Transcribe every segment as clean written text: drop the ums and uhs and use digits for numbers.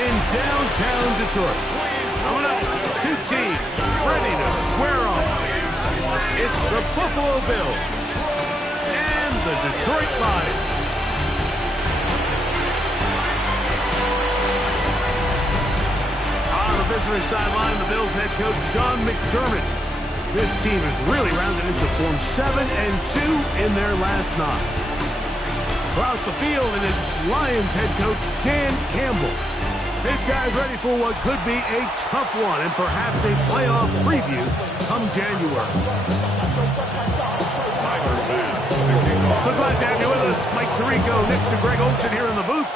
in downtown Detroit. Coming up, two teams ready to square off. It's the Buffalo Bills and the Detroit Lions. On the visitor sideline, the Bills head coach Sean McDermott. This team has really rounded into form 7-2 in their last 9. Across the field, it is Lions head coach Dan Campbell. This guy's ready for what could be a tough one and perhaps a playoff preview come January. So glad to have you with us. Mike Tirico next to Greg Olsen here in the booth.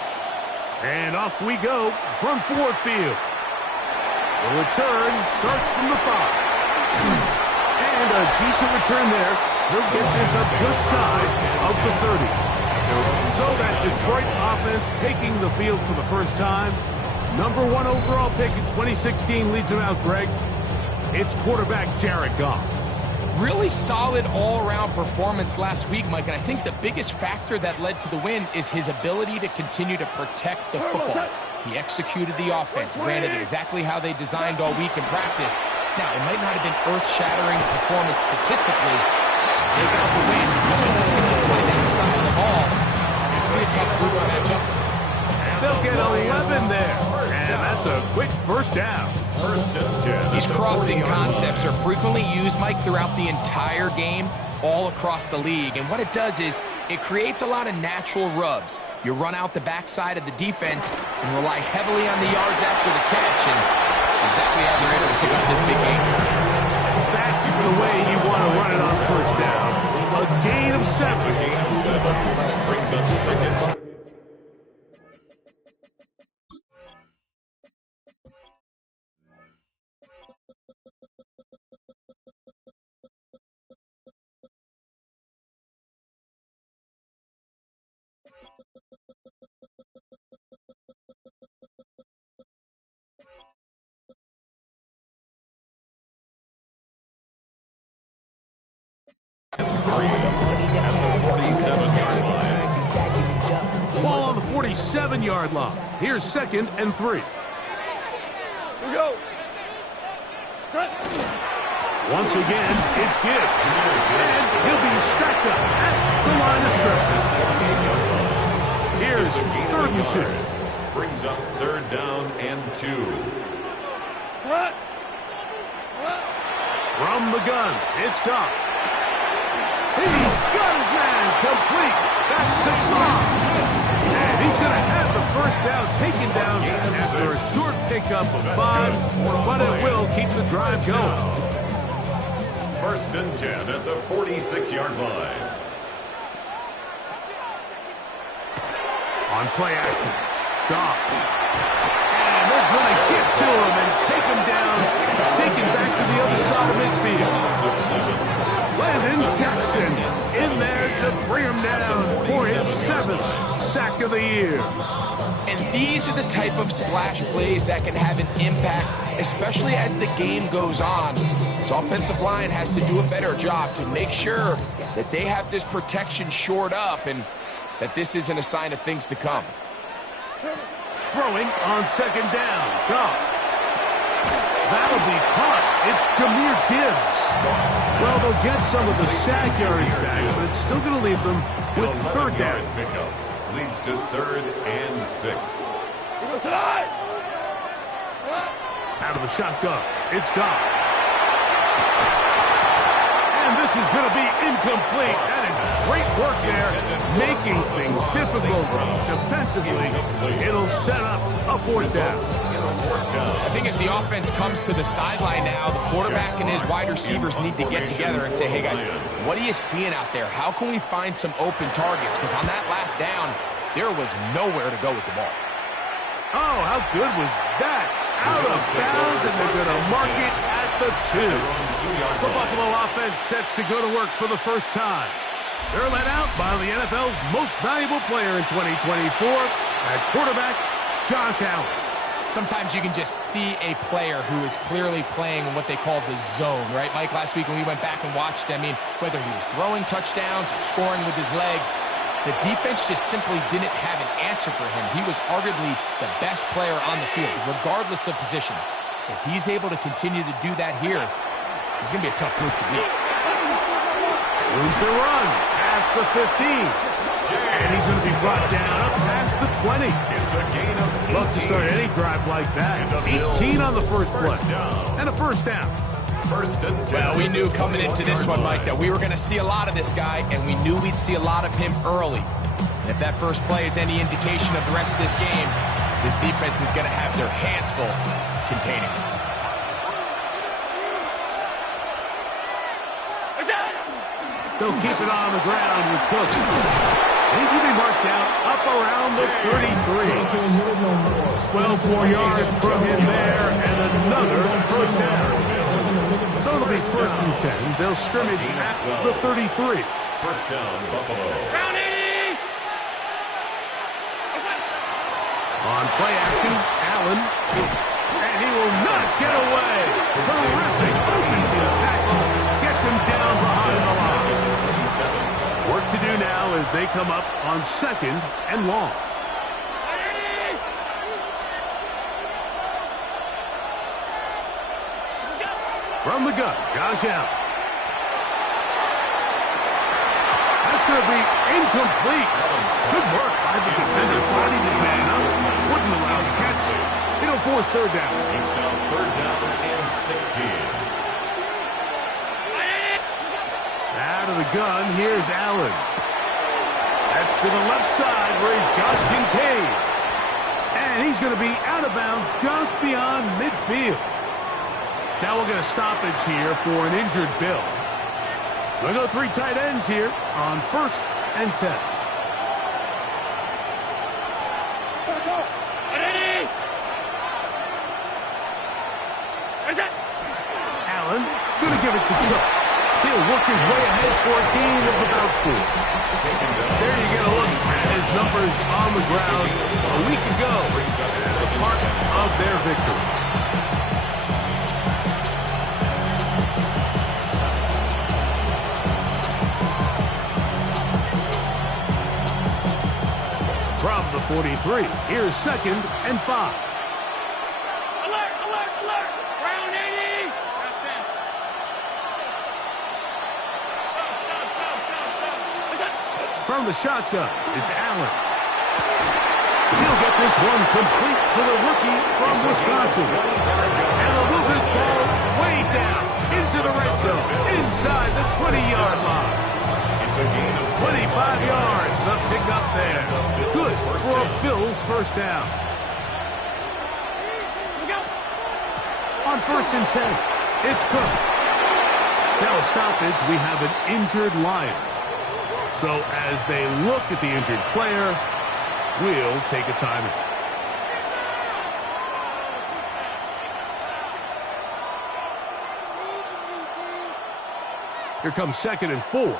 And off we go from Ford Field. The return starts from the 5. And a decent return there. He'll get this up just shy of the 30. So that Detroit offense taking the field for the first time. Number 1 overall pick in 2016 leads him out, Greg. It's quarterback Jared Goff. Really solid all-around performance last week, Mike, and I think the biggest factor that led to the win is his ability to continue to protect the football. He executed the offense, ran it exactly how they designed all week in practice. Now, it might not have been earth-shattering performance statistically. Take out the win, but they continue to play that style of ball. It's going to be a tough group to match up. They'll get 11 there, and that's a quick first down. These crossing concepts are frequently used, Mike, throughout the entire game, all across the league. And what it does is it creates a lot of natural rubs. You run out the backside of the defense and rely heavily on the yards after the catch, and exactly how they're able to pick up this big game. That's the way you want to run it on first down. A gain of 7. Brings up second. Ball on the 47-yard line. Here's 2nd and 3. Here we go. Once again, it's Gibbs. And he'll be stacked up at the line of scrimmage. Here's 3rd and 2. Brings up 3rd down and 2. From the gun, it's Goff. He's got his man complete. That's to Sloan. And he's going to have the first down taken down after a short pickup of 5, but it will keep the drive going. 1st and 10 at the 46-yard line. On play action, Goff. And they're going to get to him and take him down, take him back to the other side of midfield. Landon Jackson in there to bring him down for his 7th sack of the year. And these are the type of splash plays that can have an impact, especially as the game goes on. This offensive line has to do a better job to make sure that they have this protection shored up and that this isn't a sign of things to come. Throwing on 2nd down, Goff. That'll be caught. It's Jahmyr Gibbs. Well, they'll get some of the sack yards back, but it's still going to leave them with 3rd down. Pickup leads to 3rd and 6. Out of the shotgun, it's Goff. And this is going to be incomplete. That is great work there, making things difficult defensively. It'll set up a 4th down. I think as the offense comes to the sideline now, the quarterback and his wide receivers need to get together and say, hey, guys, what are you seeing out there? How can we find some open targets? Because on that last down, there was nowhere to go with the ball. Oh, how good was that? Out of bounds, and they're going to mark it at the 2. The Buffalo offense set to go to work for the first time. They're led out by the NFL's most valuable player in 2024 at quarterback, Josh Allen. Sometimes you can just see a player who is clearly playing in what they call the zone, right, Mike? Last week when we went back and watched, I mean, whether he was throwing touchdowns or scoring with his legs, The defense just simply didn't have an answer for him. He was arguably the best player on the field, regardless of position. If he's able to continue to do that here, it's going to be a tough group to beat. Room to run past the 15. And he's going to be brought down up past the 20. It's a gain of 18. Love to start any drive like that. 18 on the first play. And a first down. First and 10. Well, we knew coming into this one, Mike, that we were going to see a lot of this guy, and we knew we'd see a lot of him early. And if that first play is any indication of the rest of this game, this defense is going to have their hands full containing him. They'll keep it on the ground with Cook. He's going to be marked down up around the 33. 12 more yards from him there, and another first down. So it'll be first and 10. They'll scrimmage at the 33. First down, Buffalo. On play action, Allen. And he will not get away. Terrific open tackle. Gets him down behind the line. Work to do now as they come up on second and long. From the gun, Josh Allen. That's going to be incomplete. Good work by the defender. Bodied his man up. Wouldn't allow the catch. It'll force third down. It's now third down and 16. Out of the gun, here's Allen. That's to the left side where he's got Kincaid. And he's going to be out of bounds just beyond midfield. Now we'll get a stoppage here for an injured Bill. We'll go three tight ends here on first and 10. Allen going to give it to Cook. He'll work his way ahead for a gain of about 4. There you get a look at his numbers on the ground a week ago as a part of their victory. From the 43, here's second and 5. Alert, alert, alert! Round 80! From the shotgun, it's Allen. He'll get this one complete to the rookie from Wisconsin. And they'll move this ball way down into the red zone, inside the 20-yard line. It's a gain of 25 yards, the pickup there. Good for a Bills first down. On first and 10, it's Cook. Now a stoppage, we have an injured Lion. So as they look at the injured player, we'll take a timeout. Here comes second and 4.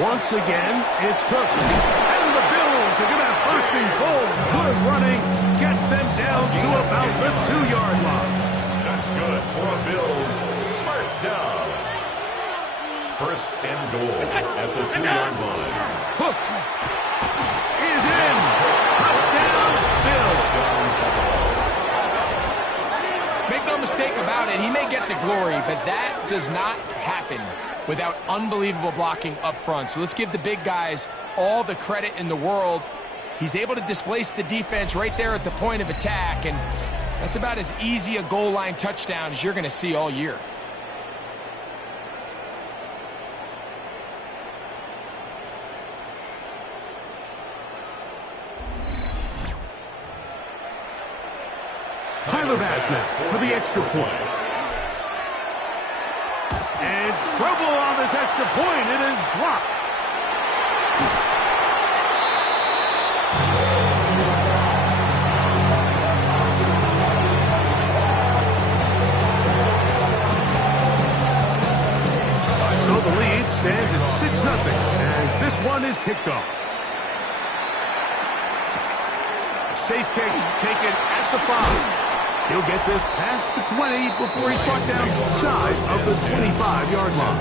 Once again, it's Cook. And the Bills are going to have first and goal. Good running. Gets them down to about the 2-yard line. That's good for a Bills first down. First and goal at the 2-yard line. Cook is in. Touchdown, Bills. Make no mistake about it, he may get the glory, but that does not happen without unbelievable blocking up front. So let's give the big guys all the credit in the world. He's able to displace the defense right there at the point of attack, and that's about as easy a goal line touchdown as you're going to see all year. Tyler Bass now for the extra point. And trouble on this extra point. It is blocked. So the lead stands at 6-0 as this one is kicked off. A safe kick taken at the 5. He'll get this past the 20 before he's brought down shy of the 25-yard line.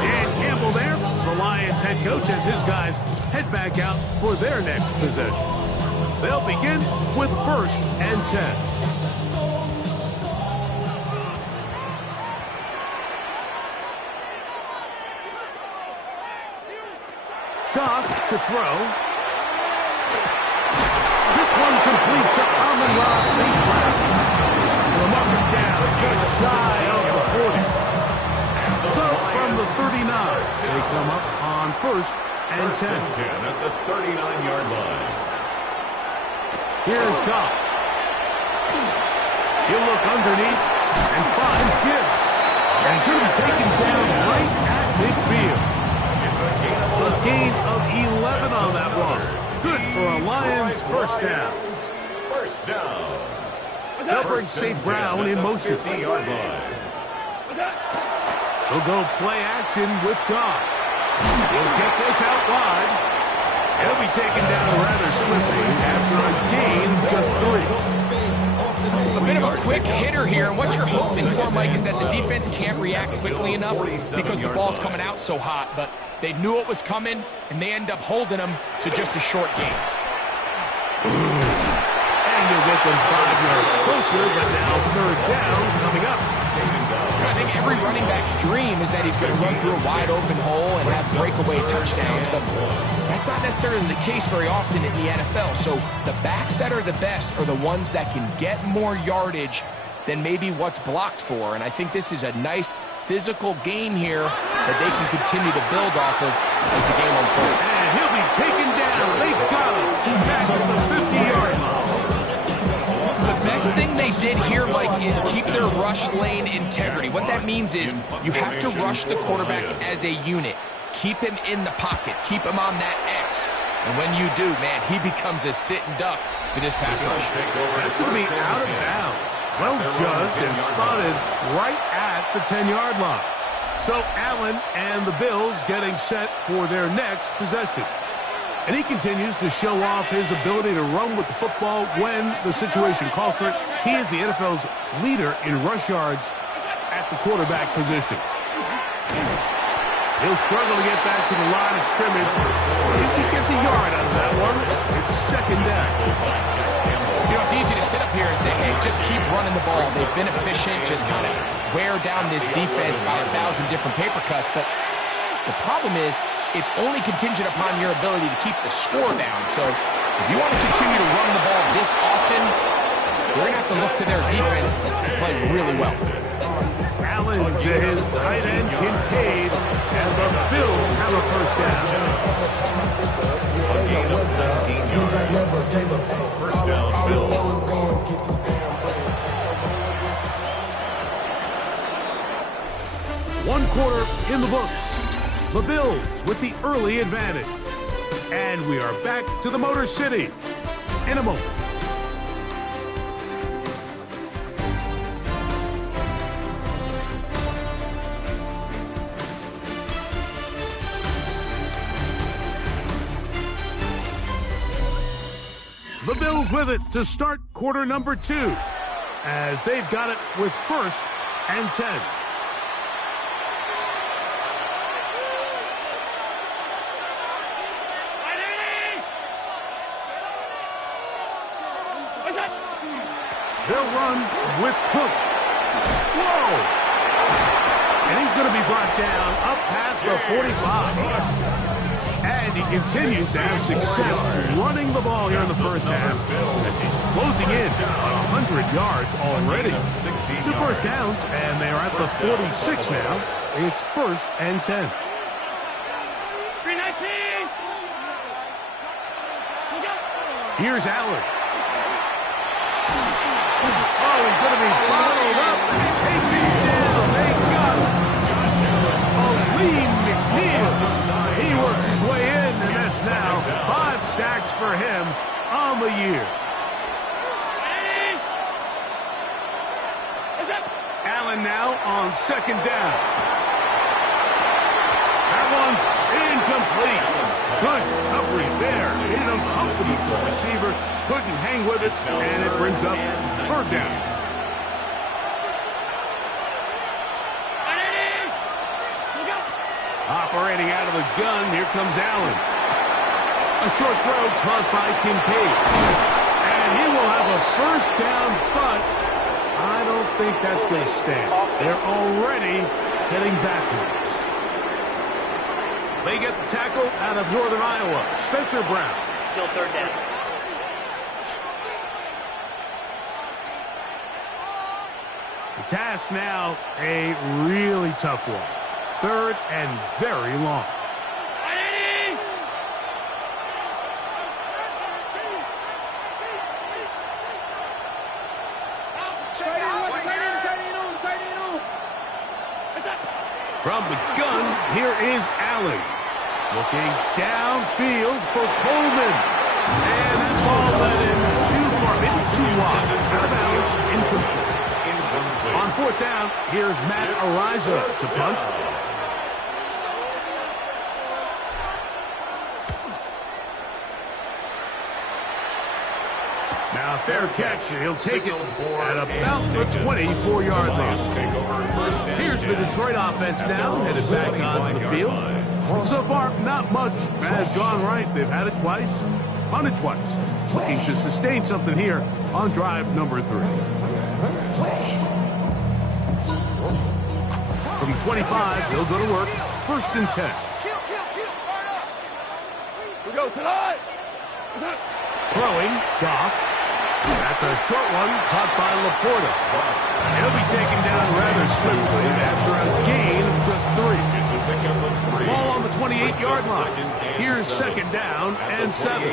Dan Campbell there, the Lions head coach, as his guys head back out for their next possession. They'll begin with 1st and 10. Goff to throw. This one complete to Amon-Ra St. Brown. From up and down, just shy of the 40s. So from the 39, they come up on 1st and 10. At the 39-yard line. Here's Goff. He'll look underneath and finds Gibbs. And he's going to be taken down right at midfield. A gain of 11 on that one. Good for a Lions first down. First down. They'll bring St. Brown in motion. 50-yard line. He'll go play action with Goff. He'll get this out wide. He'll be taken down rather swiftly after a gain of just 3. A bit of a quick hitter here, and what you're hoping for, Mike, is that the defense can't react quickly enough because the ball's coming out so hot, but they knew it was coming, and they end up holding them to just a short gain. And you'll get them 5 yards closer, but now 3rd down coming up. I think every running back's dream is that he's going to run through a wide open hole and have breakaway touchdowns, but that's not necessarily the case very often in the NFL. So the backs that are the best are the ones that can get more yardage than maybe what's blocked for. And I think this is a nice physical gain here that they can continue to build off of as the game unfolds. And he'll be taken down. They got him back at the 50-yard line. The best thing they did here, Mike, is keep their rush lane integrity. What that means is you have to rush the quarterback as a unit. Keep him in the pocket. Keep him on that X. And when you do, man, he becomes a sitting duck for this pass rush. That's going to be out of bounds. Well judged and spotted right at the 10-yard line. So Allen and the Bills getting set for their next possession. And he continues to show off his ability to run with the football when the situation calls for it. He is the NFL's leader in rush yards at the quarterback position. He'll struggle to get back to the line of scrimmage. He gets a yard out of that one. It's 2nd down. You know, it's easy to sit up here and say, hey, just keep running the ball. They've been efficient, just kind of wear down this defense by 1,000 different paper cuts. But the problem is, it's only contingent upon your ability to keep the score down. So if you want to continue to run the ball this often, you're going to have to look to their defense to play really well. Allen to his tight end, Kincaid, and the Bills have a first down. A gain of 17 yards. First down, Bills. One quarter in the books. The Bills with the early advantage. And we are back to the Motor City in a moment. The Bills with it to start quarter number 2, as they've got it with 1st and 10. They'll run with Cook. Whoa! And he's going to be brought down up past the 45. And he continues to have success running the ball here in the first half, as he's closing in on 100 yards already. 2 first downs, and they're at the 46 now. It's 1st and 10. 319. Here's Allen. Oh, he's going to be followed up and taken down. They got him. Aleem McNeil. He works his way in, and that's now 5 sacks for him on the year. Allen now on 2nd down. That one's incomplete. Good coverage there. Hit him comfortable for the receiver. Couldn't hang with it, and it brings up Third down. Operating out of the gun, here comes Allen. A short throw caught by Kincaid. And he will have a first down, but I don't think that's going to stand. They're already heading backwards. They get the tackle out of Northern Iowa, Spencer Brown. Still third down. The task now, a really tough one. Third and very long. From the gun, here is Allen. Looking downfield for Coleman. And that ball led him too far, maybe too wide. Out of bounds, incomplete. On fourth down, here's Matt Araiza to punt. Now, fair catch, and he'll take it at about the 24-yard line. Here's the Detroit offense now, headed back onto the field. So far, not much has gone right. They've had it twice, punted twice. Looking to sustain something here on drive number 3. From 25, they'll go to work. First and 10. We go tonight. Throwing, Goff. That's a short one caught by Laporta. He'll be taken down rather swiftly after a gain of just 3. Ball on the 28-yard line. Here's second down and 7.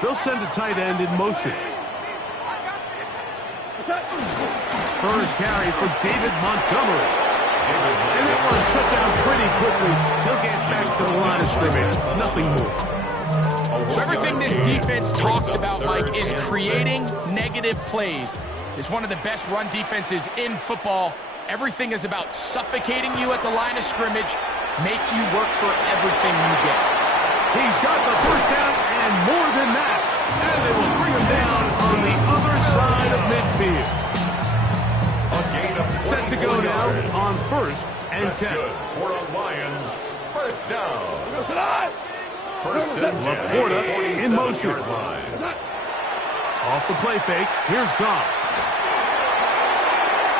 They'll send a tight end in motion. First carry for David Montgomery. And that one shut down pretty quickly. He'll get back to the line of scrimmage. Nothing more. So everything this defense talks about, Mike, is creating negative plays. It's one of the best run defenses in football. Everything is about suffocating you at the line of scrimmage, make you work for everything you get. He's got the first down and more than that. And they will bring him down on the other side of midfield. Set to go now on first and 10. For the Lions, first down. First and 10. Laporta in motion. Off the play fake. Here's Goff.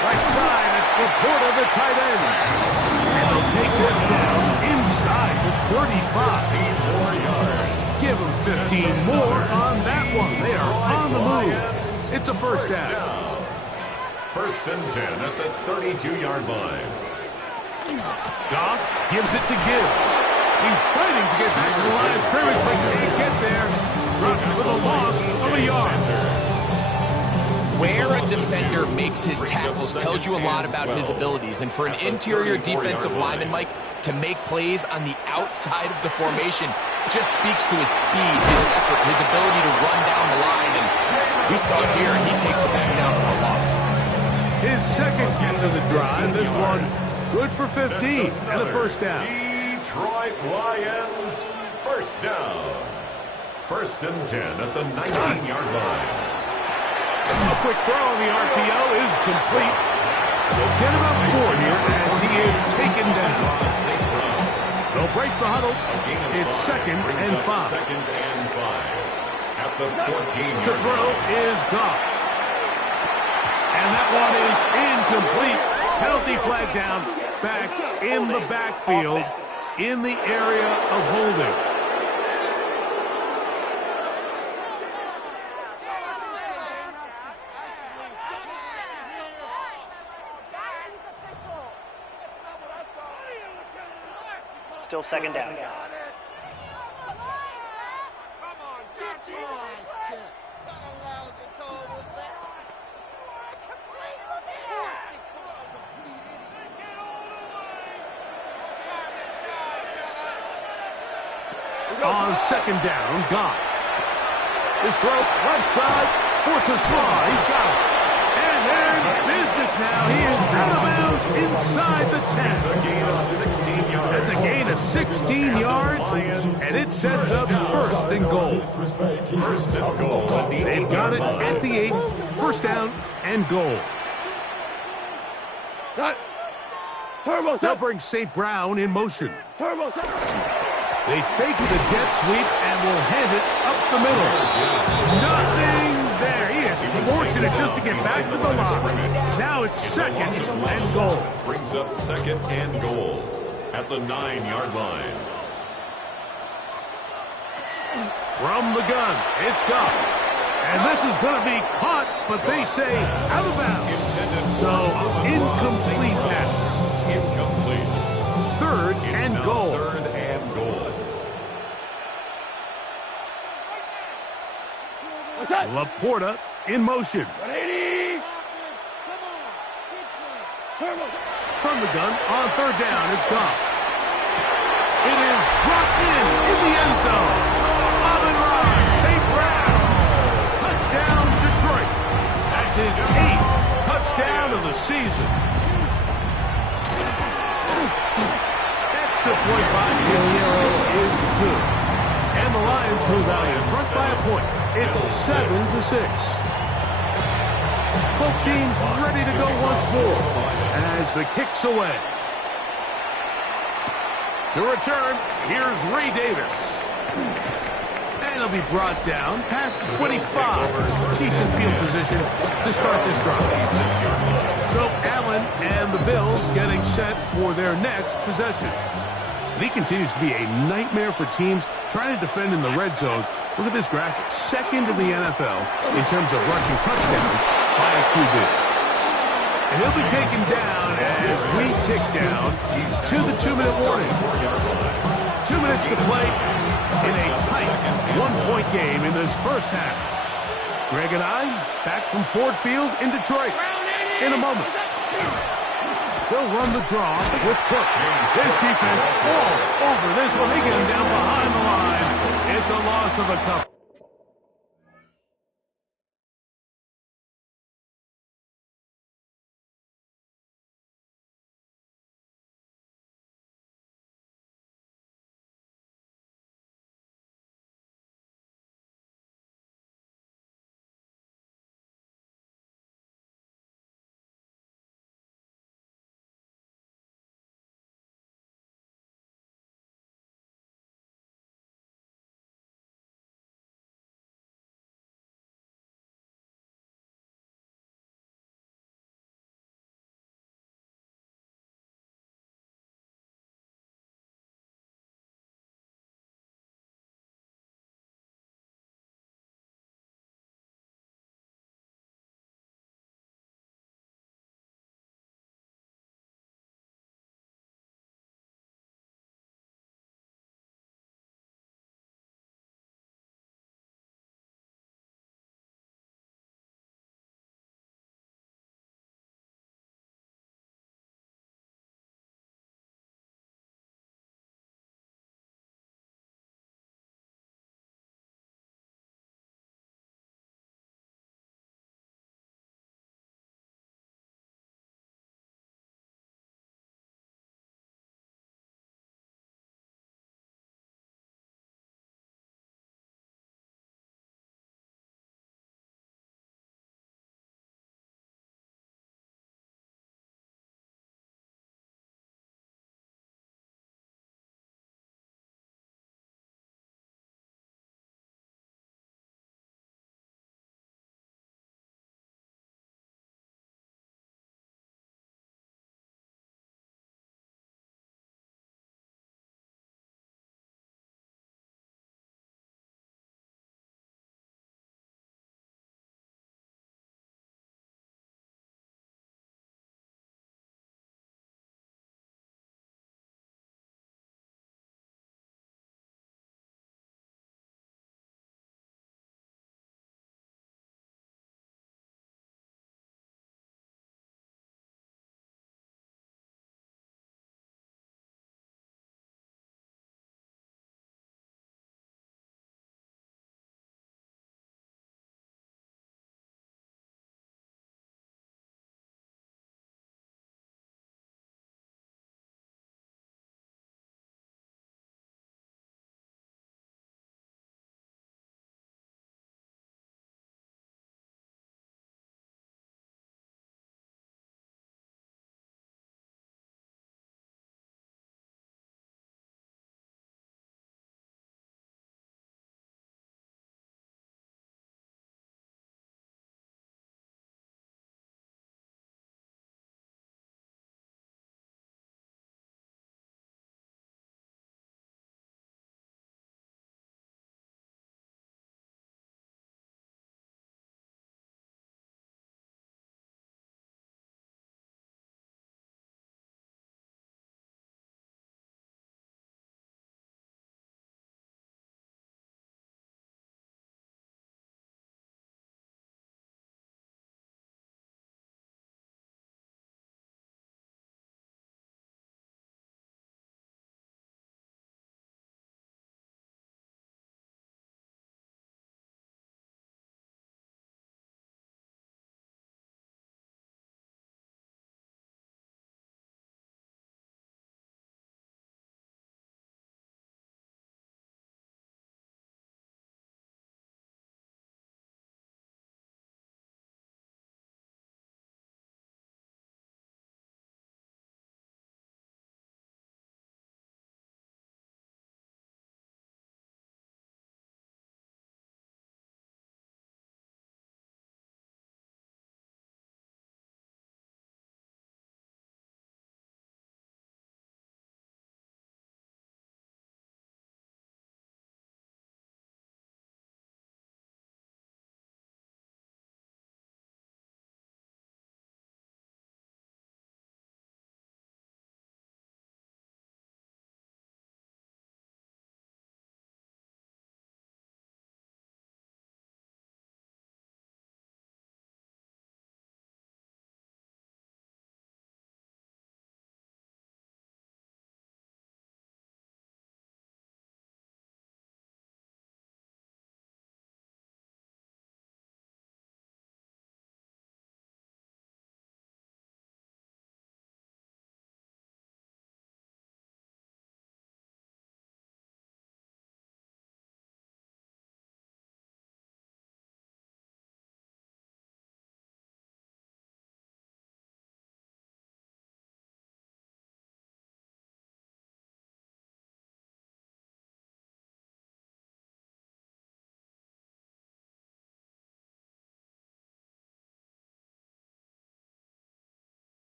Right side, it's Laporta, the tight end. And they'll take this down inside the 35. 4 yards. Give them 15 more on that one. They are on the move. It's a first down. First and 10 at the 32-yard line. Goff gives it to Gibbs. He's fighting to get back to the line of scrimmage, but can't get there. Dropped for the loss of a yard. Where a defender makes his tackles tells you a lot about his abilities. And for an interior defensive lineman, Mike, to make plays on the outside of the formation just speaks to his speed, his effort, his ability to run down the line. And we saw it here, and he takes the back down for a loss. His second catch of the drive. This one good for 15 and a first down. Detroit Lions, first down. First and 10 at the 19-yard line. A quick throw on the RPO is complete. They'll get him up 4 here as he is taken down. They'll break the huddle. It's second and 5. Second and 5 at the 14-yard To throw is Goff. And that one is incomplete. Penalty flag down. Back in the backfield. In the area of holding. Still second down. On second down, Goff. His throw, left side, for Tesla. He's got it. And there's business now. He is out of bounds inside the 10. That's a gain of 16 yards. That's a gain of 16 yards. And it sets up first and goal. First and goal at the They've got it at the 8. First down and goal. They'll bring St. Brown in motion. They fake the jet sweep and will hand it up the middle. Nothing there. He is fortunate just to get back to the line. Now it's second and goal. Brings up second and goal at the 9-yard line. From the gun, it's Goff. And this is going to be caught, but they say out of bounds. So, incomplete pass. Incomplete. Third and goal. Third and goal. Laporta in motion. From the gun, on third down, it's Goff. It is brought in the end zone. Amon-Ra, St. Brown. Touchdown, Detroit. That's his 8th touchdown of the season. Extra point by Guerrero is good. And the Lions move out in front by a point. It's 7-6. Both teams ready to go once more as the kick's away. To return, here's Ray Davis. And he'll be brought down past the 25. Decent field position to start this drive. So Allen and the Bills getting set for their next possession. And he continues to be a nightmare for teams trying to defend in the red zone. Look at this graphic. Second in the NFL in terms of rushing touchdowns by a QB. And he'll be taken down as we tick down to the 2-minute warning. 2 minutes to play in a tight 1-point game in this first half. Greg and I back from Ford Field in Detroit in a moment. They'll run the draw with Cook. His defense all over this one. They get him down behind the line. It's a loss of a couple.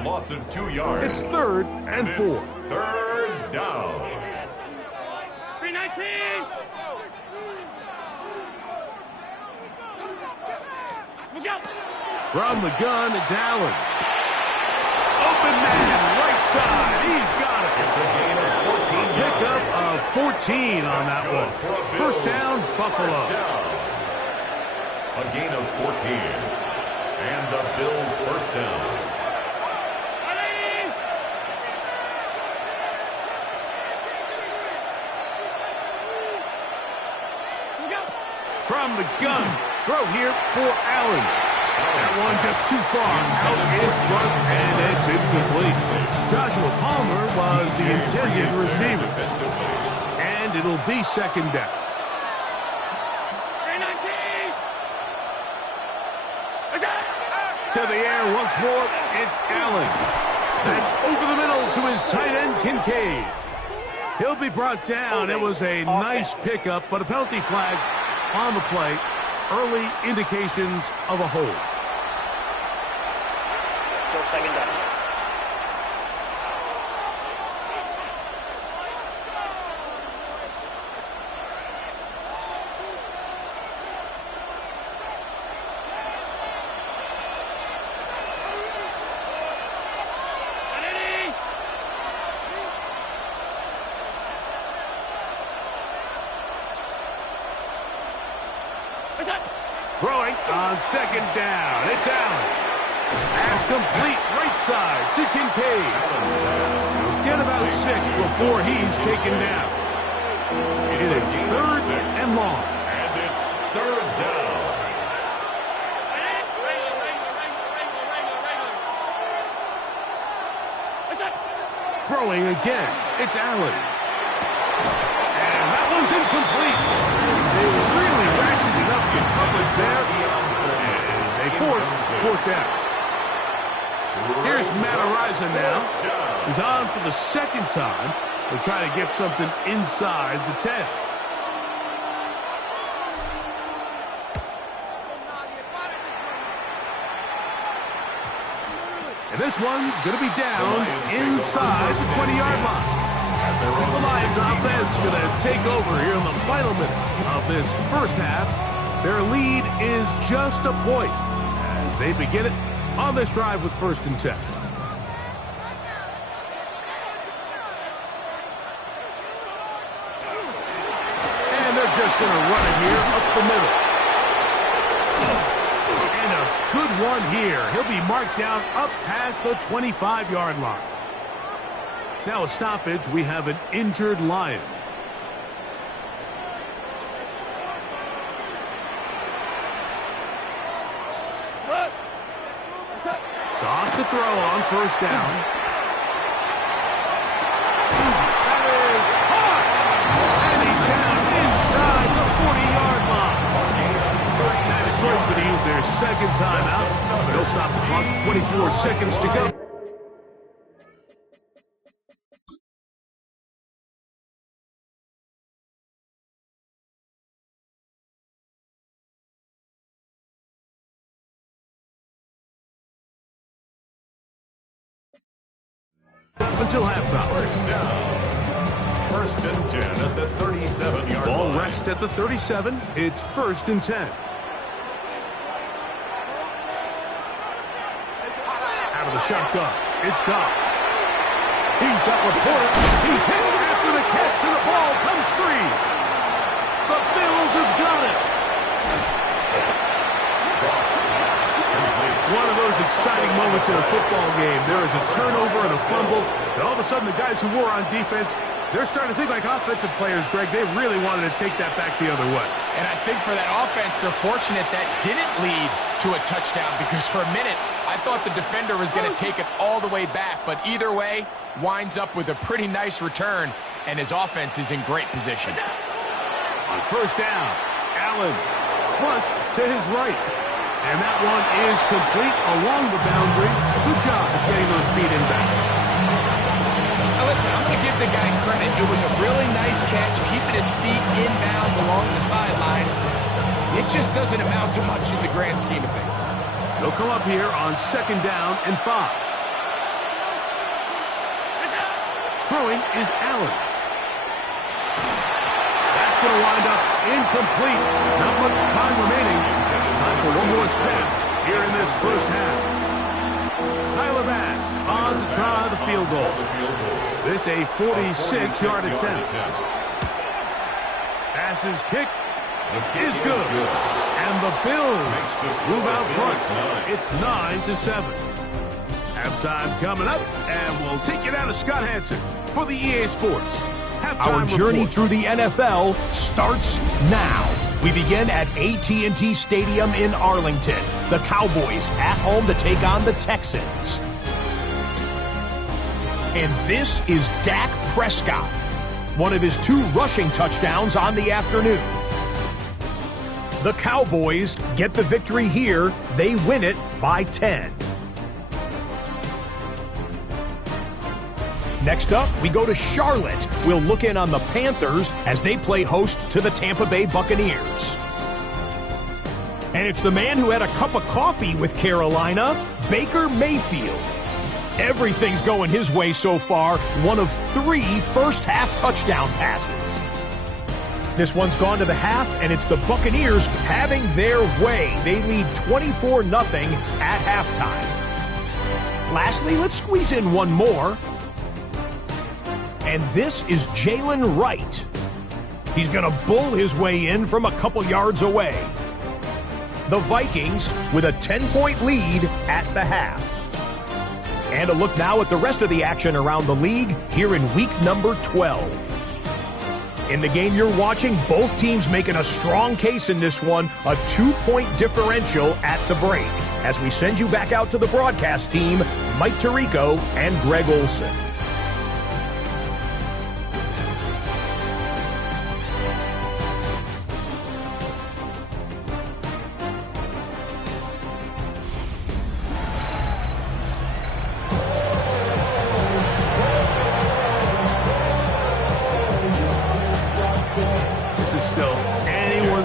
Loss of 2 yards. It's 3rd and 4. It's 3rd down. 319. Look out. From the gun, it's Allen. Open man, right side. He's got it. It's a gain of 14 Pickup yards. of 14 on that one. First down, Buffalo. First down. A gain of 14. And the Bills first down. From the gun, throw here for Allen. That one just too far. Out in front, and it's incomplete. Joshua Palmer was the intended receiver. And it'll be 2nd down. 319. To the air once more, it's Allen. That's over the middle to his tight end, Kincaid. He'll be brought down. It was a nice pickup, but a penalty flag on the play. Early indications of a hold. Still 2nd down. Throwing on 2nd down. It's Allen. Pass complete right side to Kincaid. He'll get about 6 before he's taken down. It is 3rd and long. And it's 3rd down. Throwing again. It's Allen. And that one's incomplete. They really ratcheted up the coverage there. And they force 4th down. Here's Matt Araiza now. He's on for the 2nd time. They'll try to get something inside the 10. And this one's going to be down inside the 20-yard line. The Lions offense going to take over here in the final minute of this first half. Their lead is just a point as they begin it on this drive with 1st and 10. And they're just going to run it here up the middle. And a good one here. He'll be marked down up past the 25-yard line. Now a stoppage. We have an injured Lion. Goff to throw on 1st down. That is hard. And he's down inside the 40-yard line. Now Detroit's going to use their 2nd timeout. They'll stop the clock. 24 seconds to go. Until halftime. 1st down. 1st and 10 at the 37-yard line. Ball rests at the 37. It's 1st and 10. Out of the shotgun. It's Goff. He's got Laporta. He's hit after the catch, and the ball comes free. The Bills have got it. One of those exciting moments in a football game. There is a turnover and a fumble, and all of a sudden the guys who were on defense, they're starting to think like offensive players, Greg. They really wanted to take that back the other way. And I think for that offense, they're fortunate that didn't lead to a touchdown, because for a minute, I thought the defender was going to take it all the way back. But either way, winds up with a pretty nice return, and his offense is in great position. On 1st down, Allen flushed to his right. And that one is complete along the boundary. Good job getting those feet in back. Now listen, I'm going to give the guy credit. It was a really nice catch, keeping his feet inbounds along the sidelines. It just doesn't amount to much in the grand scheme of things. They'll come up here on 2nd down and 5. Throwing is Allen. That's going to wind up incomplete. Not much time remaining. Time for one more snap here in this first half. Tyler Bass on to try the field goal. This a 46-yard attempt. Bass's kick is good. And the Bills move out front. It's 9-7. Halftime coming up, and we'll take you down to Scott Hanson for the EA Sports Halftime Our journey report. through the NFL starts now. We begin at AT&T Stadium in Arlington. The Cowboys at home to take on the Texans. And this is Dak Prescott. One of his 2 rushing touchdowns on the afternoon. The Cowboys get the victory here. They win it by 10. Next up, we go to Charlotte. We'll look in on the Panthers as they play host to the Tampa Bay Buccaneers. And it's the man who had a cup of coffee with Carolina, Baker Mayfield. Everything's going his way so far. One of 3 first-half touchdown passes. This one's gone to the half, and it's the Buccaneers having their way. They lead 24-0 at halftime. Lastly, let's squeeze in one more. And this is Jalen Wright. He's going to bull his way in from a couple yards away. The Vikings with a 10-point lead at the half. And a look now at the rest of the action around the league here in week number 12. In the game you're watching, both teams making a strong case in this one, a 2-point differential at the break. As we send you back out to the broadcast team, Mike Tirico and Greg Olson.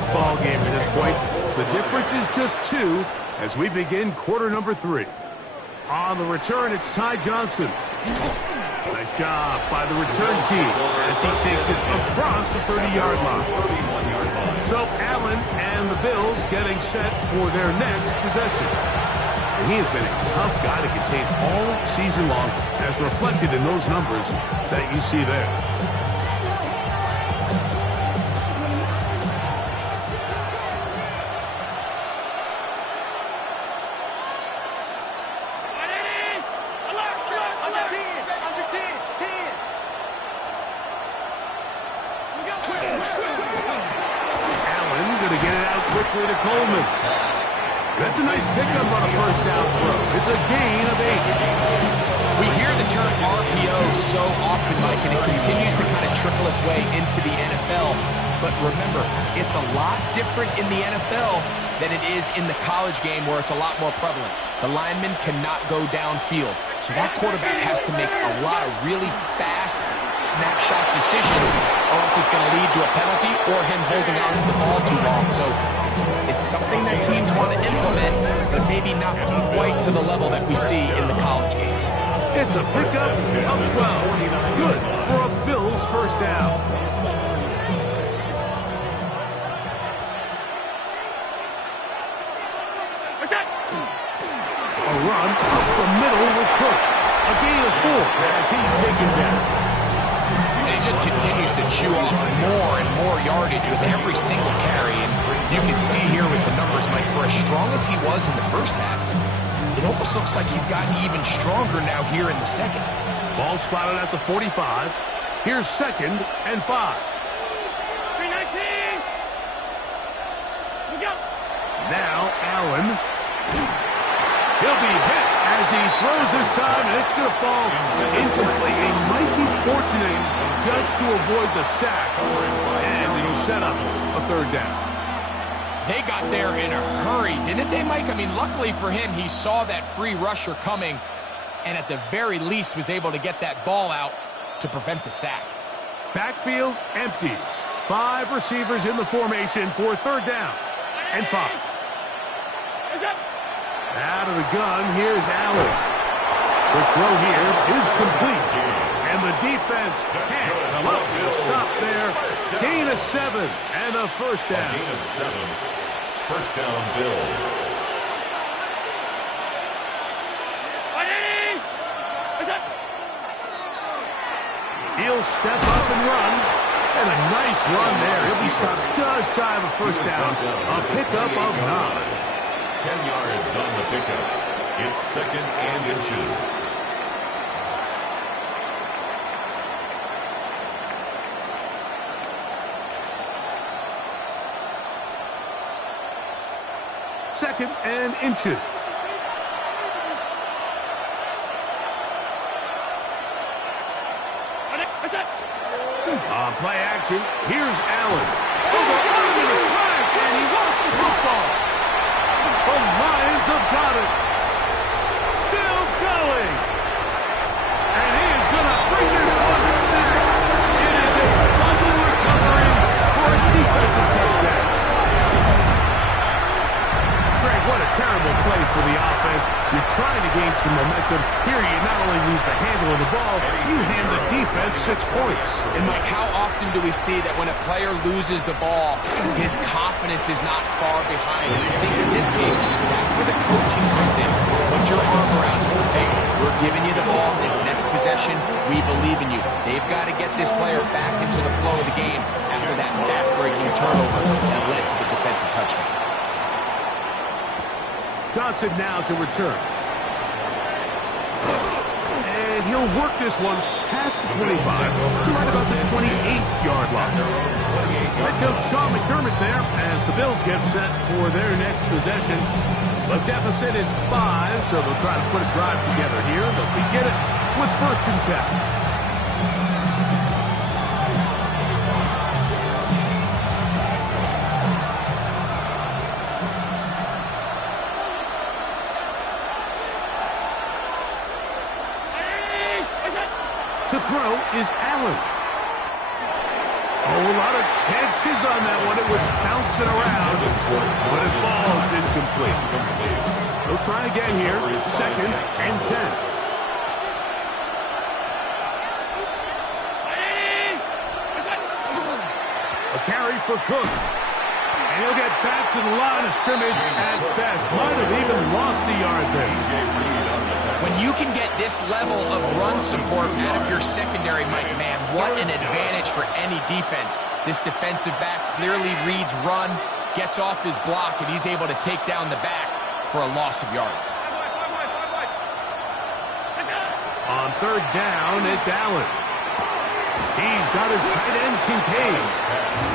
Ball game at this point. The difference is just 2 as we begin quarter number 3. On the return, it's Ty Johnson. Nice job by the return team as he takes it across the 30-yard line. So Allen and the Bills getting set for their next possession. And he has been a tough guy to contain all season long, as reflected in those numbers that you see there. quickly to Coleman. That's a nice pickup on a first down throw. It's a gain of 8. We hear the term RPO so often, Mike, and it continues to kind of trickle its way into the NFL. But remember, it's a lot different in the NFL than it is in the college game where it's a lot more prevalent. The lineman cannot go downfield. So that quarterback has to make a lot of really fast snapshot decisions, or else it's going to lead to a penalty or him holding on to the ball too long. So it's something that teams want to implement, but maybe not quite to the level that we see in the college game. It's a pickup of 12. Good for a Bills first down. A run up the middle with Cook. A gain of 4 as he's taken down. And he just continues to chew off more and more yardage with every single carry. And you can see here with the numbers, Mike, for as strong as he was in the first half, it almost looks like he's gotten even stronger now here in the second. Ball spotted at the 45. Here's 2nd and 5. 319. We go. Now Allen. He'll be hit as he throws this time, and it's going to fall incomplete. He might be fortunate just to avoid the sack, and it'll set up a 3rd down. They got there in a hurry, didn't they, Mike? I mean, luckily for him, he saw that free rusher coming, and at the very least was able to get that ball out to prevent the sack. Backfield empties. 5 receivers in the formation for 3rd down and 5. Out of the gun, here's Allen. The throw here is complete. And And the defense can't come up with a stop there. Gain of 7 and a first down. Gain of 7. First down, Bills. He'll step up and run. And a nice run there. He'll be stopped just shy of a first down. A pickup of 9. 10 yards on the pickup. It's 2nd and inches. Second and inches. On play action, here's Allen. Over the flash, and he lost the football. The Lions have got it. Still going. And he is going to bring this one back. It is a fumble recovery for a defensive touchdown. Greg, what a terrible play for the offense. You're trying to gain some momentum. Here you not only lose the handle of the ball, you hand the defense 6 points. And Mike, how often do we see that when a player loses the ball, his confidence is not far behind? And I think in this case, that's where the coaching comes in. Put your arm around him. Hey, we're giving you the ball this next possession. We believe in you. They've got to get this player back into the flow of the game after that back-breaking turnover that led to the defensive touchdown. Johnson now to return. And he'll work this one past the 25 to right about the 28-yard line. Head coach Sean McDermott there as the Bills get set for their next possession. The deficit is 5, so they'll try to put a drive together here. They'll begin it with 1st and 10. To throw is Allen. Oh, a lot of chances on that one. It was bouncing around, but it falls incomplete. They'll try again here. 2nd and 10. A carry for Cook. And he'll get back to the line of scrimmage at best. Might have even lost a yard there. When you can get this level of run support out of your secondary, Mike, man, what an advantage for any defense. This defensive back clearly reads run, gets off his block, and he's able to take down the back for a loss of yards. On 3rd down, it's Allen. He's got his tight end, Kincaid.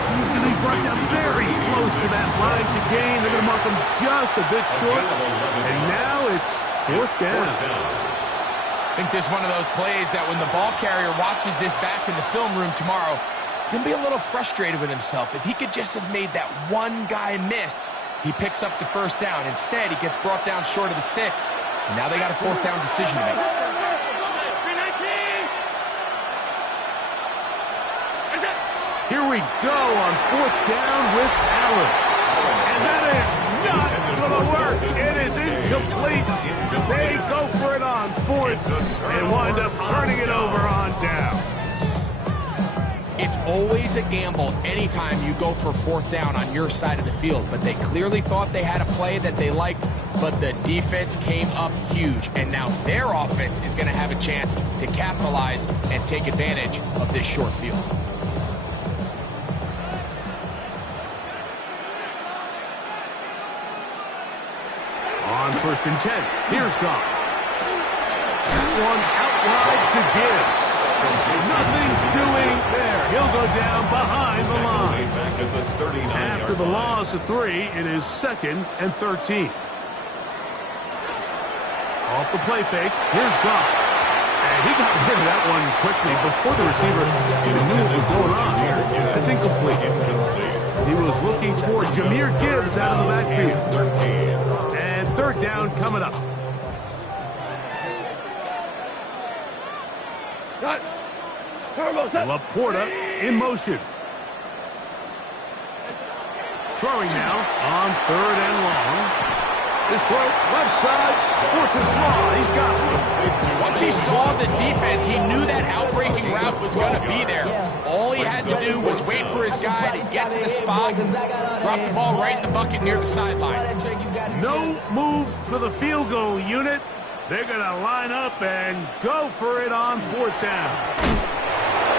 He's going to be brought down very close to that line to gain. They're going to mark him just a bit short. And now it's 4th down. I think this is one of those plays that when the ball carrier watches this back in the film room tomorrow, he's going to be a little frustrated with himself. If he could just have made that one guy miss, he picks up the 1st down. Instead, he gets brought down short of the sticks. And now they got a 4th down decision to make. Here we go on 4th down with Allen. And that is not going to work. It is incomplete. They go for it on 4th and wind up turning it over on down. It's always a gamble anytime you go for 4th down on your side of the field. But they clearly thought they had a play that they liked, but the defense came up huge. And now their offense is going to have a chance to capitalize and take advantage of this short field. On 1st and 10, here's Goff. That one out wide to Gibbs. Nothing doing there. He'll go down behind the line. After the loss of 3, it is 2nd and 13. Off the play fake, here's Goff. And he got rid of that one quickly before the receiver even knew what was going on. That's incomplete. He was looking for Jahmyr Gibbs out of the backfield. And 3rd down coming up. Laporta in motion. Throwing now on 3rd and long. His throat, left side, forces Slaw. He's got it. Once he saw the defense, he knew that outbreaking route was going to be there. All he had to do was wait for his guy to get to the spot and drop the ball right in the bucket near the sideline. No move for the field goal unit. They're going to line up and go for it on fourth down.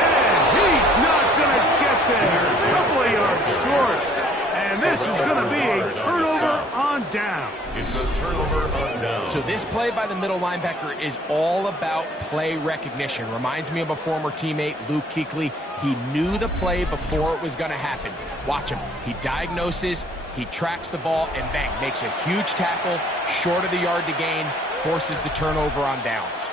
And he's not going to get there. A couple of yards short. And this is going to be a turnover on down. It's a turnover on down. So this play by the middle linebacker is all about play recognition. Reminds me of a former teammate, Luke Kuechly. He knew the play before it was going to happen. Watch him. He diagnoses, he tracks the ball, and bang, makes a huge tackle, short of the yard to gain, forces the turnover on downs.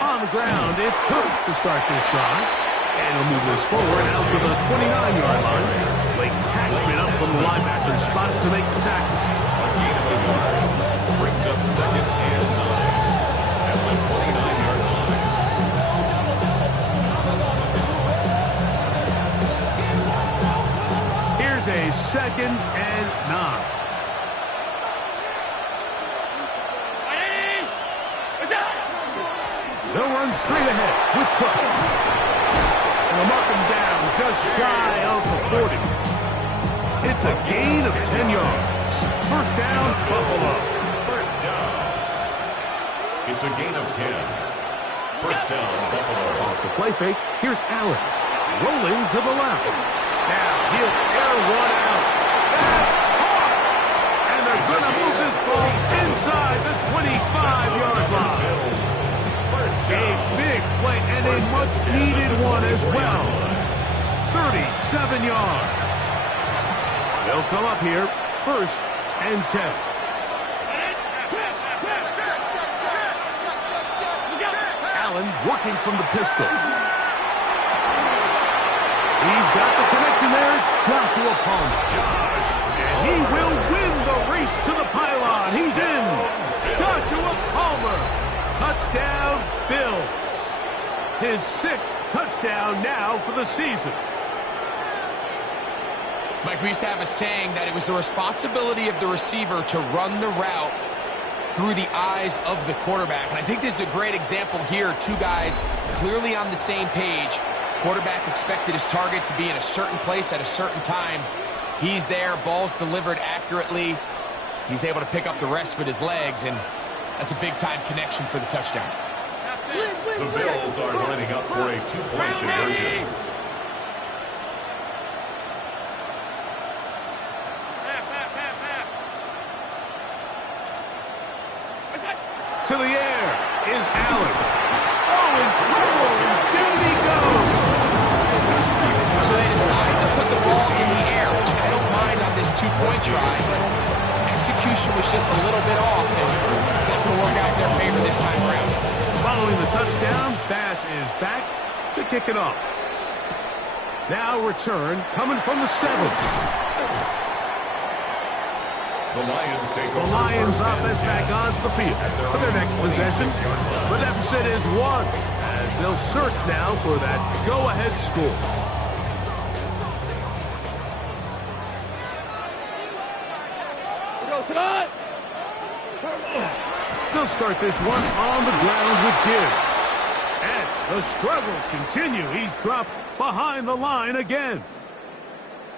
On the ground, it's Cook to start this drive. And he'll move this forward out to the 29-yard line. Blake Cashman up from the linebacker spot to make the tackle. A gain of 2 yards brings up 2nd and 9 at the 29-yard line. Here's a 2nd and 9. They'll run straight ahead with Cook. And they'll mark him down just shy of the 40. It's a gain of 10 yards. First down, Buffalo. First down. It's a gain of 10. First down, Buffalo. Off the play fake, here's Allen. Rolling to the left. Now he'll air one out. That's caught! And they're going to move this ball inside the 25-yard line. A big play and a much-needed one as well. 37 yards. They'll come up here, 1st and 10. Allen working from the pistol. He's got the connection there. It's Joshua Palmer. And he will win the race to the pylon. He's in. Joshua Palmer. Touchdown, Bills. His 6th touchdown now for the season. Mike, we used to have a saying that it was the responsibility of the receiver to run the route through the eyes of the quarterback. And I think this is a great example here. 2 guys clearly on the same page. Quarterback expected his target to be in a certain place at a certain time. He's there, ball's delivered accurately. He's able to pick up the rest with his legs, and that's a big-time connection for the touchdown. The Bills are lining up for a 2-point conversion. To the air is Allen. Oh, in trouble, and down he goes. So they decide to put the ball in the air, which I don't mind on this 2-point try, but execution was just a little bit off, and it's not going to work out in their favor this time around. Following the touchdown, Bass is back to kick it off. Now return coming from the 7. The Lions take over. The Lions offense back onto the field for their next possession. The deficit is 1 as they'll search now for that go-ahead score. They'll start this one on the ground with Gibbs. And the struggles continue. He's dropped behind the line again.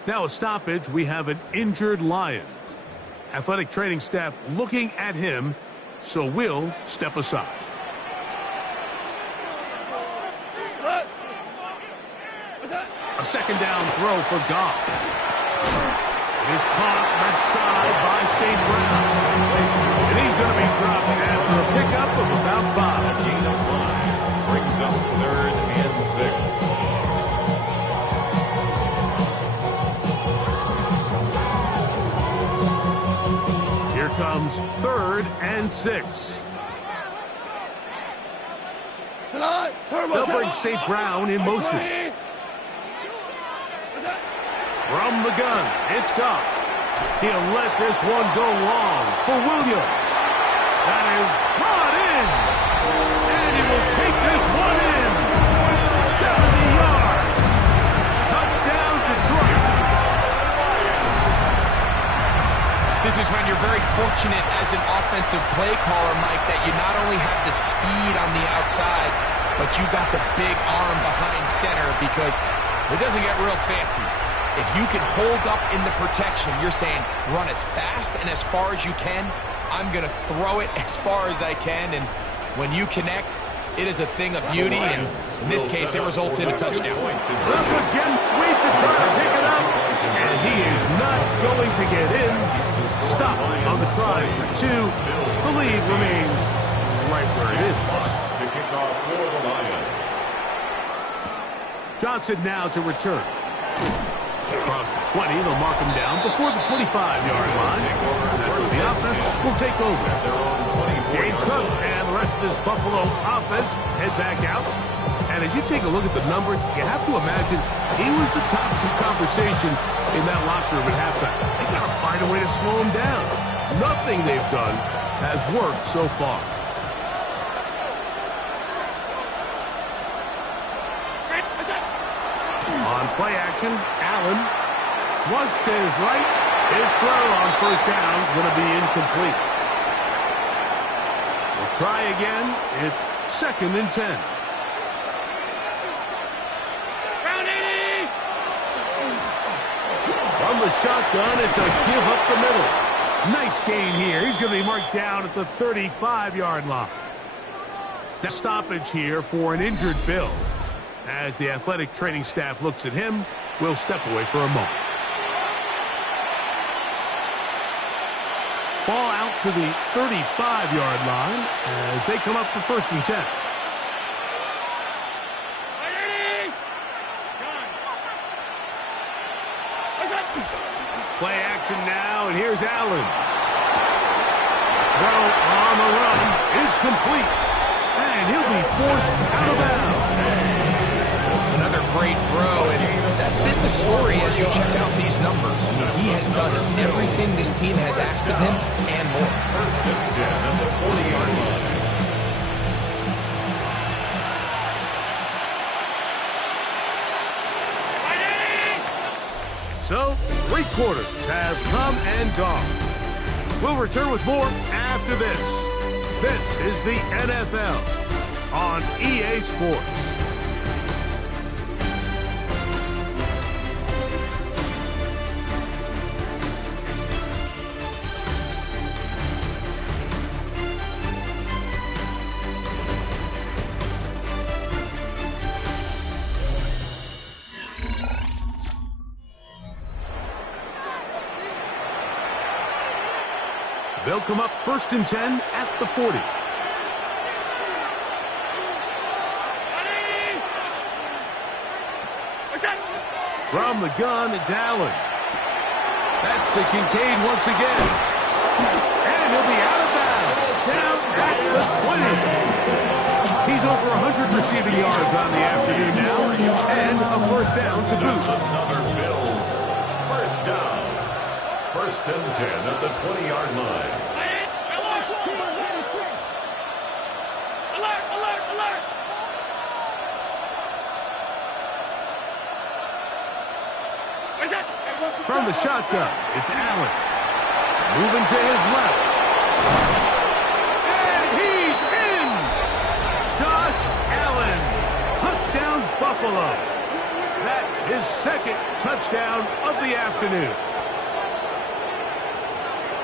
Now a stoppage. We have an injured Lion. Athletic training staff looking at him, so we'll step aside. A 2nd down throw for Goff. It is caught left side by St. Brown. And he's going to be dropped after a pickup of about 5. A gain of 5 brings up 3rd and 6. Here comes 3rd and 6. They'll bring St. Brown in motion. From the gun, it's Goff. He'll let this one go long for Williams. That is brought in. And he will take this one in. fortunate as an offensive play caller, Mike, that you not only have the speed on the outside, but you got the big arm behind center, because it doesn't get real fancy. If you can hold up in the protection, you're saying run as fast and as far as you can. I'm going to throw it as far as I can, and when you connect, it is a thing of beauty, and in this case, it results in a touchdown. That's a jet sweep to try to pick it up, and he is not going to get in. Stop on the try for 2. The lead remains right where it is. To kick off for the Lions. Johnson now to return. Across the 20, they'll mark him down before the 25-yard line. That's where the offense will take over. James Cook and the rest of this Buffalo offense head back out. And as you take a look at the numbers, you have to imagine he was the top conversation in that locker room at halftime. They got to find a way to slow him down. Nothing they've done has worked so far. On play action, Allen flushed to his right. His throw on first down is going to be incomplete. We'll try again. It's 2nd and 10. From the shotgun, it's a give up the middle. Nice gain here. He's going to be marked down at the 35-yard line. Now stoppage here for an injured Bill. As the athletic training staff looks at him, we'll step away for a moment. Ball out to the 35-yard line as they come up for 1st and 10. Play action now, and here's Allen. Throw on the run is complete, and he'll be forced out of bounds. Another great throw, and that's been the story as you check out these numbers. I mean, he has done everything this team has asked of him and more. 1st and 10 at the 40-yard line. So, 3 quarters have come and gone. We'll return with more after this. This is the NFL on EA Sports. They'll come up 1st and 10 at the 40. From the gun, it's Allen. That's to Kincaid once again. And he'll be out of bounds. Down at the 20. He's over 100 receiving yards on the afternoon now. And a 1st down to boot. Another Bills 1st down. 1st and 10 at the 20-yard line. Alert, alert, alert! From the shotgun, it's Allen. Moving to his left. And he's in! Josh Allen. Touchdown, Buffalo. That is 2nd touchdown of the afternoon.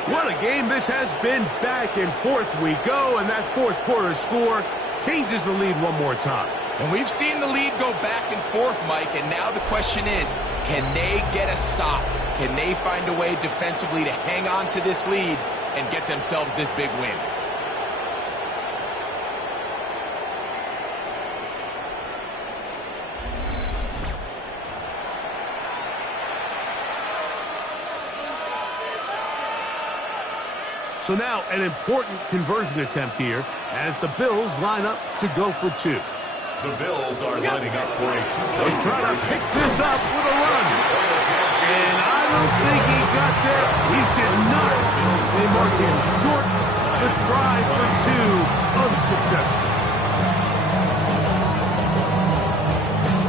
What a game this has been. Back and forth we go, and that 4th quarter score changes the lead one more time. And we've seen the lead go back and forth, Mike, and now the question is, can they get a stop? Can they find a way defensively to hang on to this lead and get themselves this big win? So now an important conversion attempt here as the Bills line up to go for 2. The Bills are lining up for a 2-point They try to pick this up with a run. And I don't think he got there. He did not. They mark him short. The try for 2 unsuccessful.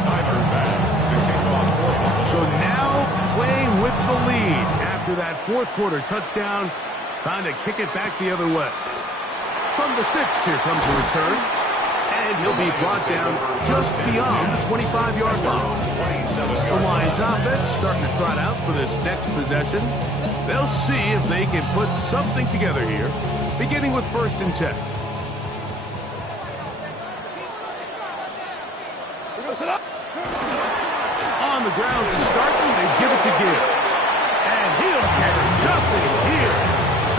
Tyler Bass to kick off for them. So now playing with the lead after that 4th quarter touchdown Time to kick it back the other way. From the 6, here comes the return. And he'll be brought down just beyond the 25-yard line. The Lions offense starting to trot out for this next possession. They'll see if they can put something together here, beginning with 1st and 10. On the ground to start, they give it to Gibbs. And he'll get nothing here.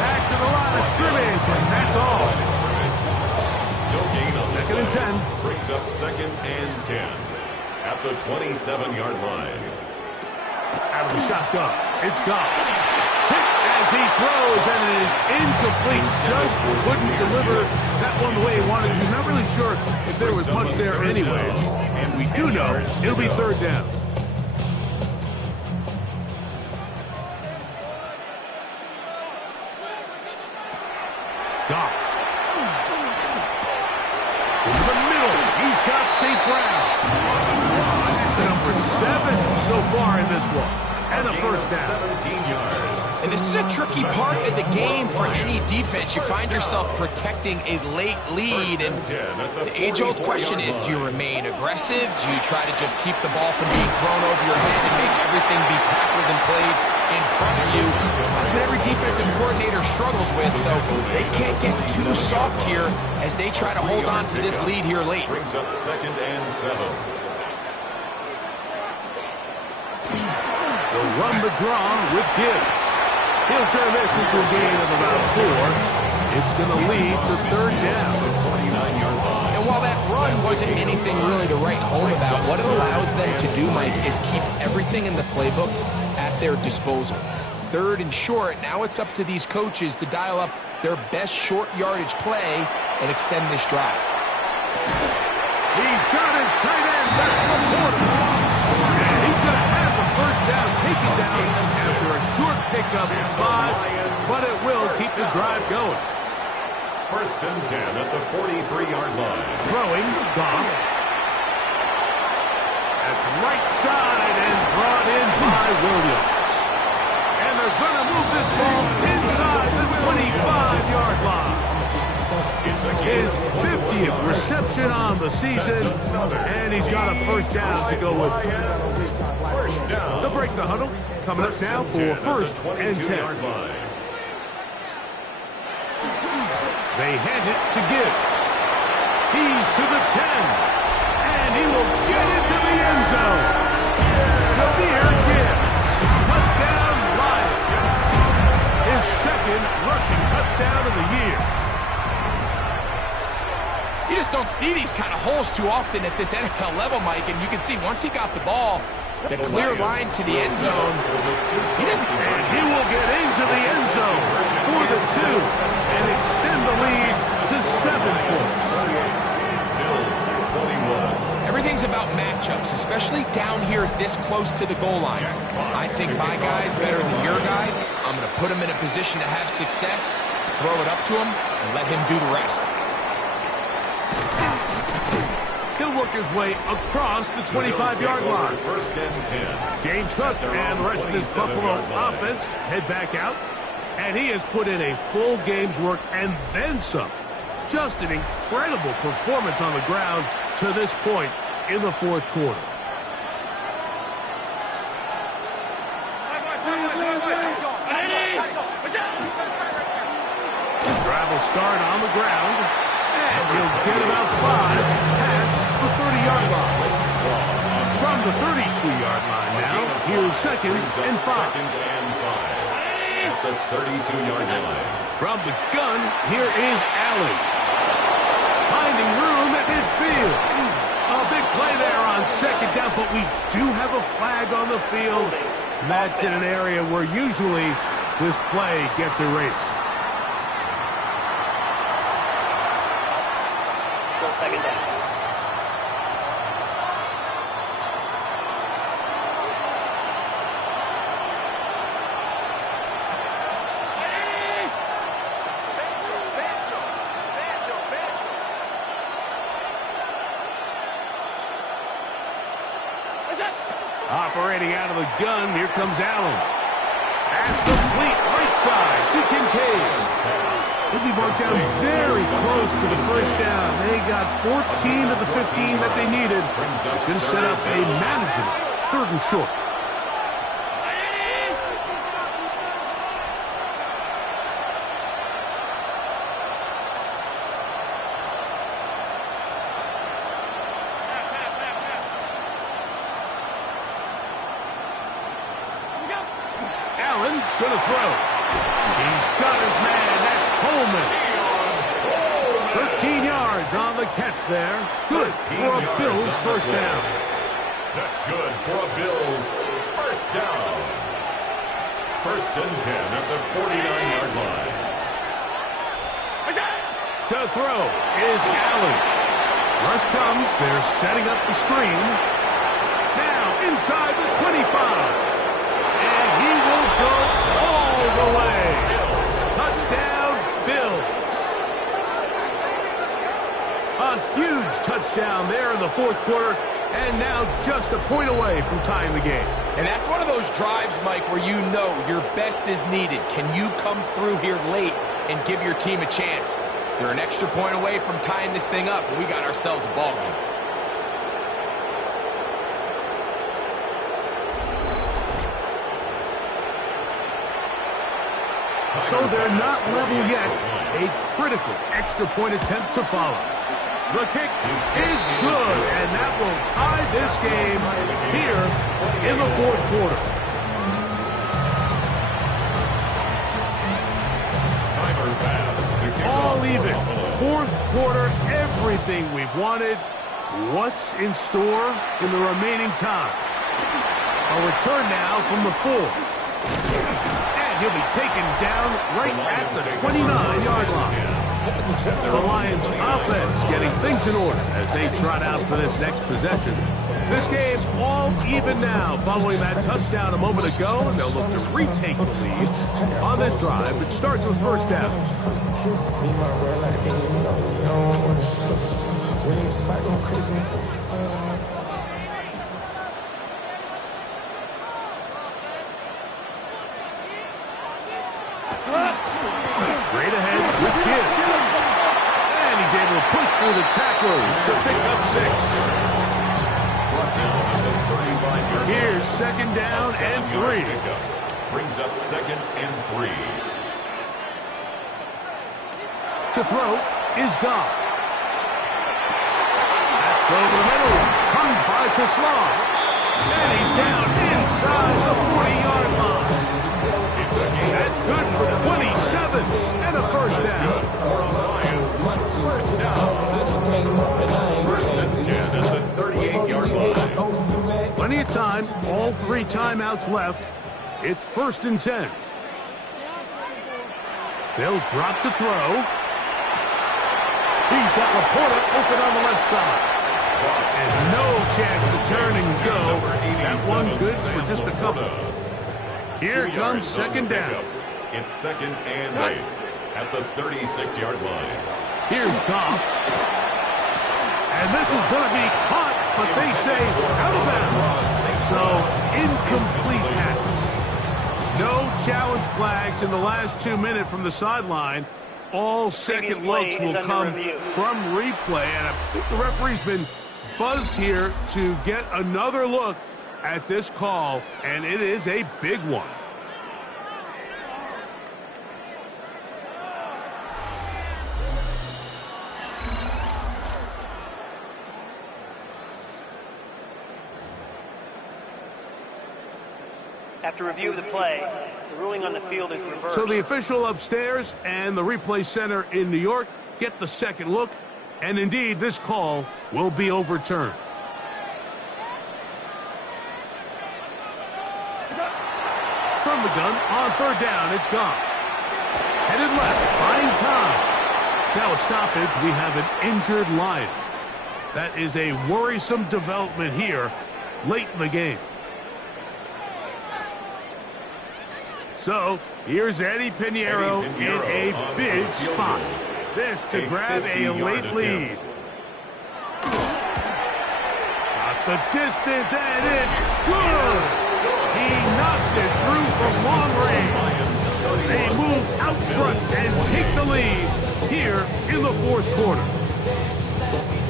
Back to the line of scrimmage, and that's all. No gain on 2nd and 10. Brings up 2nd and 10 at the 27-yard line. Out of the shotgun, it's Goff. Hit as he throws, and it is incomplete. Just wouldn't deliver that one the way he wanted to. Not really sure if there was much there anyway. And we do know it'll be 3rd down. Goff. Into the middle. He's got St. Brown. That's number 7 so far in this one. And a 1st down. 17 yards. And this is a tricky part of the game for any defense. You find yourself protecting a late lead, and the age-old question is, do you remain aggressive? Do you try to just keep the ball from being thrown over your head and make everything be tackled and played in front of you? That's what every defensive coordinator struggles with, so they can't get too soft here as they try to hold on to this lead here late. Brings up 2nd and 7. They'll run the draw with Gibbs. He'll turn this into a gain of about 4. It's going to lead to 3rd down. 29-yard line. And while that run wasn't anything really to write home about, what it allows them to do, Mike, is keep everything in the playbook at their disposal. 3rd and short, now it's up to these coaches to dial up their best short yardage play and extend this drive. He's got his tight end. That's the quarter. And he's going to have the 1st down taken down after a short pickup at 5, but it will keep the drive going. 1st and 10 at the 43-yard line. Throwing, Goff. That's right side and brought in by Williams. And they're going to move this ball inside the 25-yard line. It's his 50th reception on the season, and he's got a 1st down to go with. 1st down. They'll break the huddle. Coming up now for 1st and 10. They hand it to Gibbs. He's to the 10, and he will get into the end zone. Jahmyr Gibbs, touchdown Lions. His 2nd rushing touchdown of the year. You just don't see these kind of holes too often at this NFL level, Mike, and you can see once he got the ball, the clear line to the end zone, he doesn't... And he will get into the end zone for the 2 and extend the lead to 7 points. Bills 21. Everything's about matchups, especially down here this close to the goal line. I think my guy's better than your guy. I'm going to put him in a position to have success, throw it up to him, and let him do the rest. He'll work his way across the 25-yard line. 1st and 10. James Cook and the rest of this Buffalo offense head back out, and he has put in a full game's work and then some. Just an incredible performance on the ground to this point in the 4th quarter. Drive will start on the ground, and he'll get about 5 past the 30-yard line. From the 32-yard line now, here's 2nd and 5. 2nd and 5 at the 32-yard line. From the gun, here is Allen. Finding room at midfield. A big play there on 2nd down, but we do have a flag on the field. That's in an area where usually this play gets erased. Still 2nd down. Operating out of the gun, here comes Allen. Pass complete, right side to Kincaid. He'll be brought down very close to the first down. They got 14 of the 15 that they needed. It's going to set up a manageable 3rd and short. Allen going to throw. He's got his man. That's Coleman. 13 yards on the catch there. Good for a Bills first down. That's good for a Bills first down. 1st and 10 at the 49-yard line. To throw is Allen. Rush comes. They're setting up the screen. Now inside the 25. And he will go all the way. Touchdown, Bills. A huge touchdown there in the 4th quarter. And now just a point away from tying the game. And that's one of those drives, Mike, where you know your best is needed. Can you come through here late and give your team a chance? They're an extra point away from tying this thing up, and we got ourselves a ball game. So they're not level yet. A critical extra point attempt to follow. The kick is good, and that will tie this game here in the 4th quarter. Timer pass to kick All off even. Buffalo. 4th quarter, everything we've wanted. What's in store in the remaining time? A return now from the 4. He'll be taken down right at the 29-yard line. The Lions offense getting things in order as they trot out for this next possession. This game all even now following that touchdown a moment ago, and they'll look to retake the lead on this drive. It starts with first down. Great ahead with Gibbs. And he's able to push through the tacklers to pick up 6. Here's 2nd down and 3. Brings up 2nd and 3. To throw is Goff. That's over the middle. Hung by Tesla. And he's down inside the 40-yard line. That's good for 27 and a first down. First down. 1st and 10 at the 38-yard line. Plenty of time. All 3 timeouts left. It's 1st and 10. They'll drop to throw. He's got Laporta open on the left side. And no chance to turn and go. That one good for just a couple. Here comes 2nd down. It's 2nd and 8 at the 36-yard line. Here's Goff. And this is going to be caught, but they say out of bounds. So, incomplete pass. No challenge flags in the last 2 minutes from the sideline. All second looks will come from replay. And I think the referee's been buzzed here to get another look at this call, and it is a big one. After review of the play, the ruling on the field is reversed. So the official upstairs and the replay center in New York get the second look, and indeed this call will be overturned. From the gun on 3rd down, it's Goff. Headed left, buying time. Now a stoppage, we have an injured Lion. That is a worrisome development here late in the game. So, here's Eddie Pinheiro in a big spot. This to grab a late lead. Got the distance, and it's good! He knocks it through from long range. They move out front and take the lead here in the fourth quarter.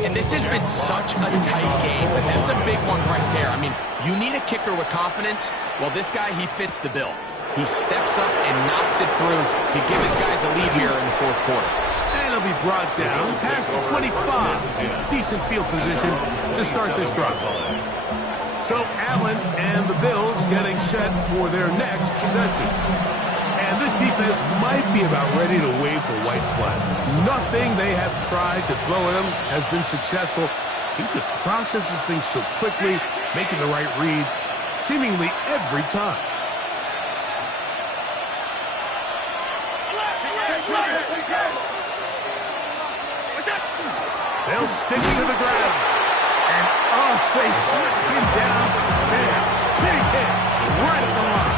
And this has been such a tight game, but that's a big one right there. I mean, you need a kicker with confidence. Well, this guy, he fits the bill. He steps up and knocks it through to give his guys a lead here in the fourth quarter. And he'll be brought down past the 25. Decent field position to start this drive. So Allen and the Bills getting set for their next possession. And this defense might be about ready to wave the white flag. Nothing they have tried to throw at him has been successful. He just processes things so quickly, making the right read seemingly every time. They'll stick to the ground. And, oh, they smack him down there. Big hit right at the line.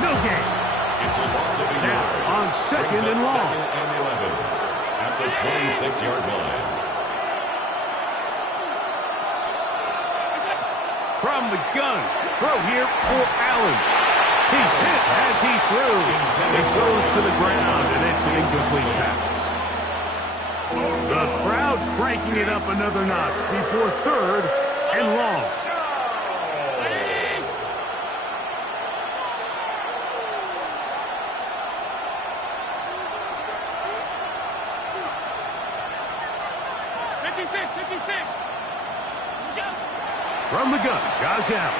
No gain. It's a loss of a Now yard. on second and long. Second and 11 at the 26-yard line. From the gun. Throw here for Allen. He's hit as he threw. It goes to the ground, and it's an incomplete pass. The crowd cranking it up another notch before third and long. From the gun, Josh Allen.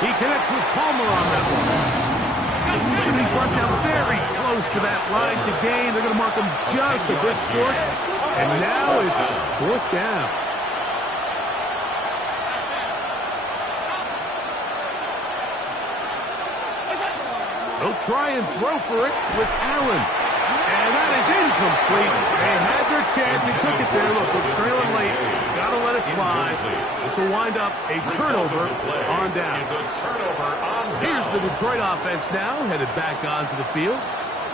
He connects with Palmer on that one. He's brought down very close to that line to gain. They're going to mark him just a bit short. And now it's fourth down. They'll try and throw for it with Allen. And that is incomplete. They had their chance. They took it there. Look, they're trailing late. Got to let it fly. This will wind up a turnover on down. Here's the Detroit offense now, headed back onto the field.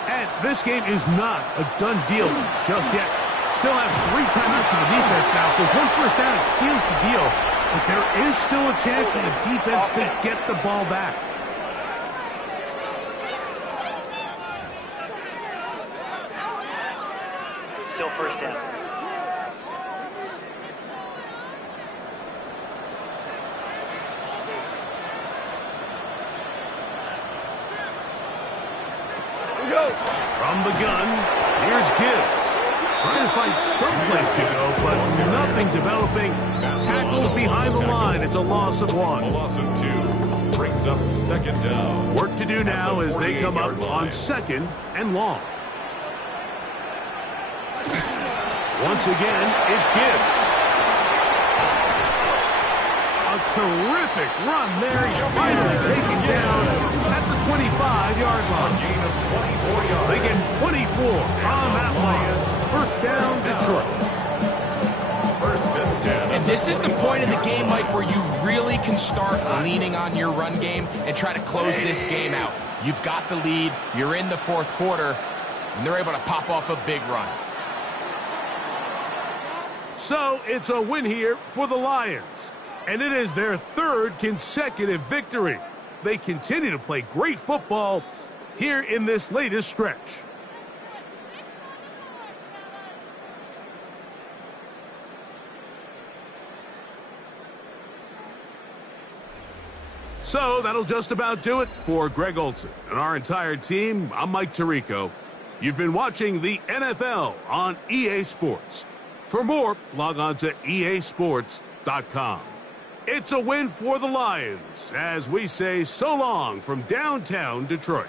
And this game is not a done deal just yet. Still have 3 timeouts in the defense now. If there's one first down, it seals the deal. But there is still a chance for the defense to get the ball back. Still first down. From the gun, here's Gibbs. Trying to find some place to go, but nothing developing. Tackled behind the line. It's a loss of 1. A loss of 2 brings up second down. Work to do now as they come up on second and long. Once again, it's Gibbs. A terrific run there. He's finally taken down at the 25-yard line. Gain of 24 yards. They get 24 on that line. First down, Detroit. First and 10. And this is the point in the game, Mike, where you really can start leaning on your run game and try to close this game out. You've got the lead. You're in the fourth quarter, and they're able to pop off a big run. So it's a win here for the Lions. And it is their 3rd consecutive victory. They continue to play great football here in this latest stretch. So that'll just about do it for Greg Olsen and our entire team. I'm Mike Tirico. You've been watching the NFL on EA Sports. For more, log on to easports.com. It's a win for the Lions as we say so long from downtown Detroit.